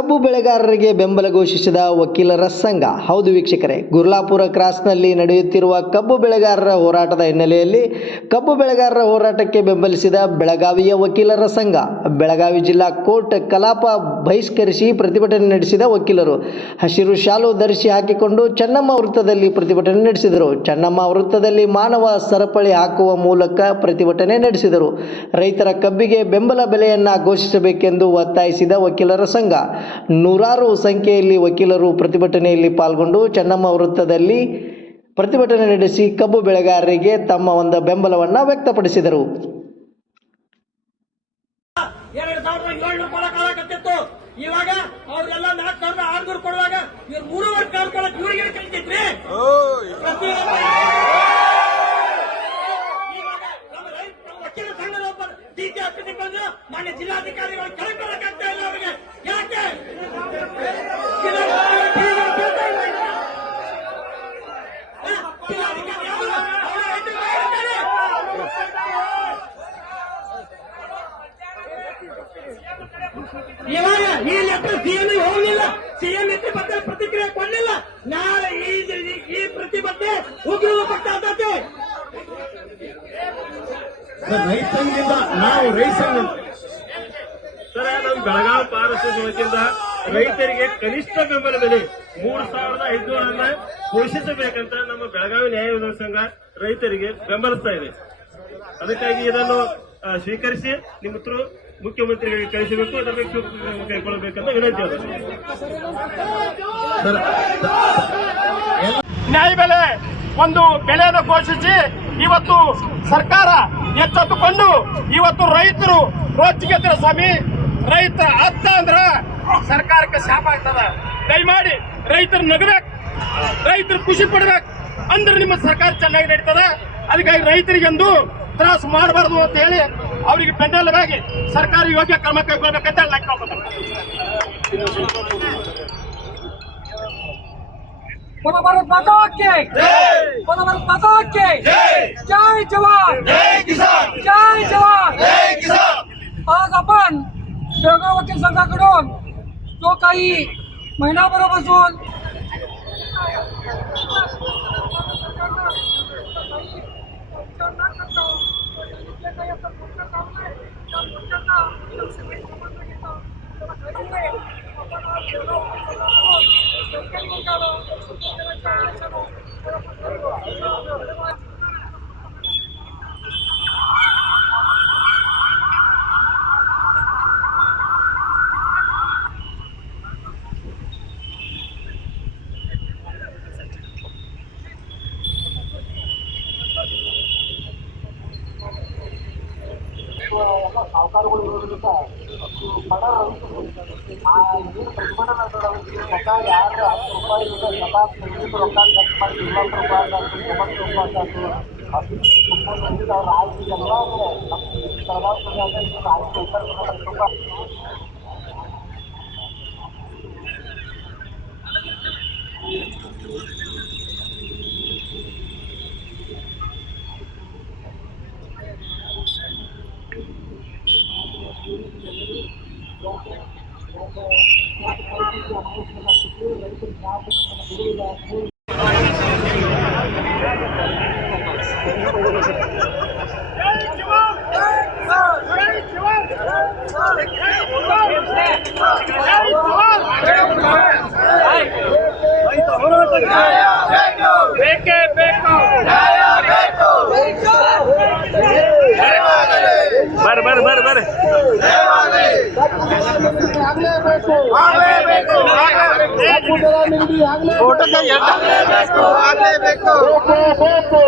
ಕಬ್ಬು ಬೆಳೆಗಾರರಿಗೆ ಬೆಂಬಲ ಘೋಷಿಸಿದ ವಕೀಲರ ಸಂಘ. ಹೌದು ವೀಕ್ಷಕರೇ, ಗುರ್ಲಾಪುರ ಕ್ರಾಸ್ನಲ್ಲಿ ನಡೆಯುತ್ತಿರುವ ಕಬ್ಬು ಬೆಳೆಗಾರರ ಹೋರಾಟದ ಹಿನ್ನೆಲೆಯಲ್ಲಿ ಕಬ್ಬು ಬೆಳೆಗಾರರ ಹೋರಾಟಕ್ಕೆ ಬೆಂಬಲಿಸಿದ ಬೆಳಗಾವಿಯ ವಕೀಲರ ಸಂಘ. ಬೆಳಗಾವಿ ಜಿಲ್ಲಾ ಕೋರ್ಟ್ ಕಲಾಪ ಬಹಿಷ್ಕರಿಸಿ ಪ್ರತಿಭಟನೆ ನಡೆಸಿದ ವಕೀಲರು. ಹಸಿರು ಶಾಲು ಧರಿಸಿ ಹಾಕಿಕೊಂಡು ಚೆನ್ನಮ್ಮ ವೃತ್ತದಲ್ಲಿ ಪ್ರತಿಭಟನೆ ನಡೆಸಿದರು. ಚೆನ್ನಮ್ಮ ವೃತ್ತದಲ್ಲಿ ಮಾನವ ಸರಪಳಿ ಹಾಕುವ ಮೂಲಕ ಪ್ರತಿಭಟನೆ ನಡೆಸಿದರು. ರೈತರ ಕಬ್ಬಿಗೆ ಬೆಂಬಲ ಬೆಲೆಯನ್ನು ಘೋಷಿಸಬೇಕೆಂದು ಒತ್ತಾಯಿಸಿದ ವಕೀಲರ ಸಂಘ. ನೂರಾರು ಸಂಖ್ಯೆಯಲ್ಲಿ ವಕೀಲರು ಪ್ರತಿಭಟನೆಯಲ್ಲಿ ಪಾಲ್ಗೊಂಡು ಚೆನ್ನಮ್ಮ ವೃತ್ತದಲ್ಲಿ ಪ್ರತಿಭಟನೆ ನಡೆಸಿ ಕಬ್ಬು ಬೆಳೆಗಾರರಿಗೆ ತಮ್ಮ ಒಂದು ಬೆಂಬಲವನ್ನು ವ್ಯಕ್ತಪಡಿಸಿದರು. ಎರಡ್ ಸಾವಿರದ ಏಳ್ನೂರು ಕೊಡಕ್ಕಾಗತ್ತಿತ್ತು ಇವಾಗ ಅವ್ರಿಗೆಲ್ಲ ನಾಲ್ಕು ಸಾವಿರದ ಆರ್ನೂರು ಕೊಡುವಾಗ ಇವ್ರು ಮೂರುವರೆ ಸಾವಿರ ಕೊಡಕ್ ಇವ್ರಿಗೆ ಕಳಿಸಿದ್ರಿ. ಇವಾಗ ಈ ಲೆಕ್ಕ ಸಿಎಂ ಹೋಗಲಿಲ್ಲ. ಸಿಎಂ ಎತ್ತಿ ಬಗ್ಗೆ ಪ್ರತಿಕ್ರಿಯೆ ಕೊಡಲಿಲ್ಲ. ನಾಳೆ ಈ ಈ- ಈ ಪ್ರತಿಭಟನೆ ಉಗ್ರ ಸರ್ ರೈತ ಸಂಘದಿಂದ ನಾವು ರೈತರು ಸರ್ ನಮ್ಮ ಬೆಳಗಾವಿ ಪಾರಸ್ಯ ಸಮಿತಿಯಿಂದ ರೈತರಿಗೆ ಕನಿಷ್ಠ ಬೆಂಬಲ ಬೆಲೆ ಮೂರು ಸಾವಿರದ ಐದುನೂರನ್ನ ಘೋಷಿಸಬೇಕಂತ ನಮ್ಮ ಬೆಳಗಾವಿ ನ್ಯಾಯ ವಿಧಾನ ಸಂಘ ರೈತರಿಗೆ ಬೆಂಬಲಿಸ್ತಾ ಇದೆ. ಅದಕ್ಕಾಗಿ ಇದನ್ನು ಸ್ವೀಕರಿಸಿ ನಿಮ್ಮ ಹತ್ರ ಮುಖ್ಯಮಂತ್ರಿಗಳಿಗೆ ಕಳಿಸಬೇಕು ಅದರ ಬಗ್ಗೆ ಸೂಕ್ತ ಕೈಗೊಳ್ಳಬೇಕಂತ ವಿನಂತಿ ಅದ ನ್ಯಾಯ ಬೆಲೆ ಒಂದು ಬೆಲೆಯನ್ನು ಘೋಷಿಸಿ ಇವತ್ತು ಸರ್ಕಾರ ಎಚ್ಚೆತ್ತುಕೊಂಡು ಇವತ್ತು ರೈತರು ರೋಚಿಗೆದ್ರ ಸ್ವಾಮಿ ರೈತ ಅತ್ತ ಅಂದ್ರ ಸರ್ಕಾರಕ್ಕೆ ಶಾಪ ಆಗ್ತದ. ದಯಮಾಡಿ ರೈತರು ನಗಬೇಕು ರೈತರು ಖುಷಿ ಪಡ್ಬೇಕು ಅಂದ್ರೆ ನಿಮ್ಮ ಸರ್ಕಾರ ಚೆನ್ನಾಗಿ ನಡೀತದ. ಅದಕ್ಕಾಗಿ ರೈತರಿಗೆಂದು ತ್ರಾಸ ಮಾಡಬಾರ್ದು ಅಂತ ಹೇಳಿ ಅವರಿಗೆ ಬೆನ್ನೆಲುಬಾಗಿ ಸರ್ಕಾರ ಯೋಗ್ಯ ಕ್ರಮ ಕೈಗೊಳ್ಬೇಕಂತ ಹೇಳಿ ಲೆಕ್ಕ बोलो भारत माता के बोलो भारत माता के जय जवान जय किसान जय जवान जय किसान आज आपण बेळगाव वकील संघाकडून जो काही महिनाभरापासून Thank you. ಎಲ್ಲ ಸಾಹುಕಾರಗಳು ಇರೋದ್ರಿಂದ ಬಡ ರೈತರು ಆ ಏನು ಪ್ರತಿಭಟನೆ ರೊಕ್ಕ ಯಾರು ಹತ್ತು ರೂಪಾಯಿ ಹದಿನೈದು ರೊಕ್ಕ ಖರ್ಚು ಮಾಡಿ ಇಪ್ಪತ್ತು ರೂಪಾಯಿ ಆಗ್ತದೆ ಒಂಬತ್ತು ರೂಪಾಯಿ ಆಗ್ತದೆ ಹತ್ತು ರಾಜ್ಯ ಎಲ್ಲ ಪ್ರಭಾವ ರಾಜ್ಯ ಉತ್ತರ ಕರ್ನಾಟಕ ಬೇಕೇ ಬೇಕು ಬರ್ರಿ ಬರ್ರಿ ಬರ್ರಿ ಬರ್ರಿ ಬೇಕು